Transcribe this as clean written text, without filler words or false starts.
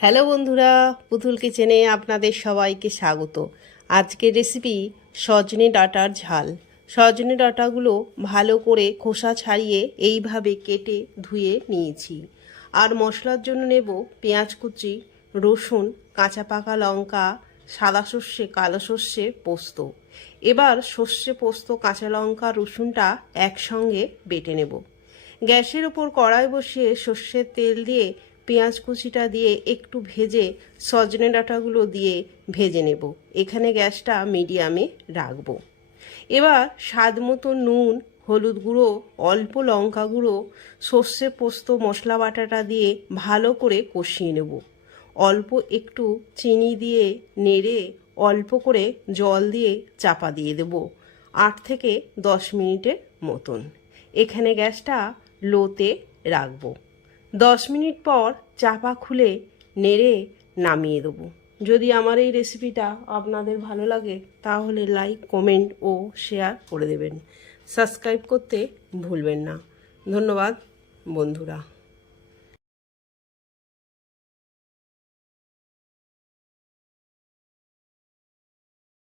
Hello বন্ধুরা, পুতুল কিচেনে আপনাদের সবাইকে স্বাগত। আজকের রেসিপি সজনে ডাঁটার ঝাল। সজনে ডাঁটাগুলো ভালো করে খোসা ছাড়িয়ে এইভাবে কেটে ধুয়ে নিয়েছি। আর মশলার জন্য নেব পেঁয়াজ কুচি, রসুন, কাঁচা পাকা লঙ্কা, সাদা সর্ষে, কালো সর্ষে, পোস্ত। এবার সর্ষে, পোস্ত, কাঁচা লঙ্কা, রসুনটা একসঙ্গে বেটে নেব। গ্যাসের ওপর কড়াই বসিয়ে সর্ষের তেল দিয়ে পেঁয়াজ কুচিটা দিয়ে একটু ভেজে সজনে ডাঁটাগুলো দিয়ে ভেজে নেব। এখানে গ্যাসটা মিডিয়ামে রাখবো। এবার স্বাদ মতো নুন, হলুদ গুঁড়ো, অল্প লঙ্কা গুঁড়ো, সর্ষে পোস্ত মশলা বাটাটা দিয়ে ভালো করে কষিয়ে নেব। অল্প একটু চিনি দিয়ে নেড়ে অল্প করে জল দিয়ে চাপা দিয়ে দেব 8 থেকে 10 মিনিটের মতন। এখানে গ্যাসটা লোতে রাখবো। 10 মিনিট পর চাপা খুলে নেড়ে নামিয়ে দেবো। যদি আমার এই রেসিপিটা আপনাদের ভালো লাগে তাহলে লাইক, কমেন্ট ও শেয়ার করে দেবেন। সাবস্ক্রাইব করতে ভুলবেন না। ধন্যবাদ বন্ধুরা।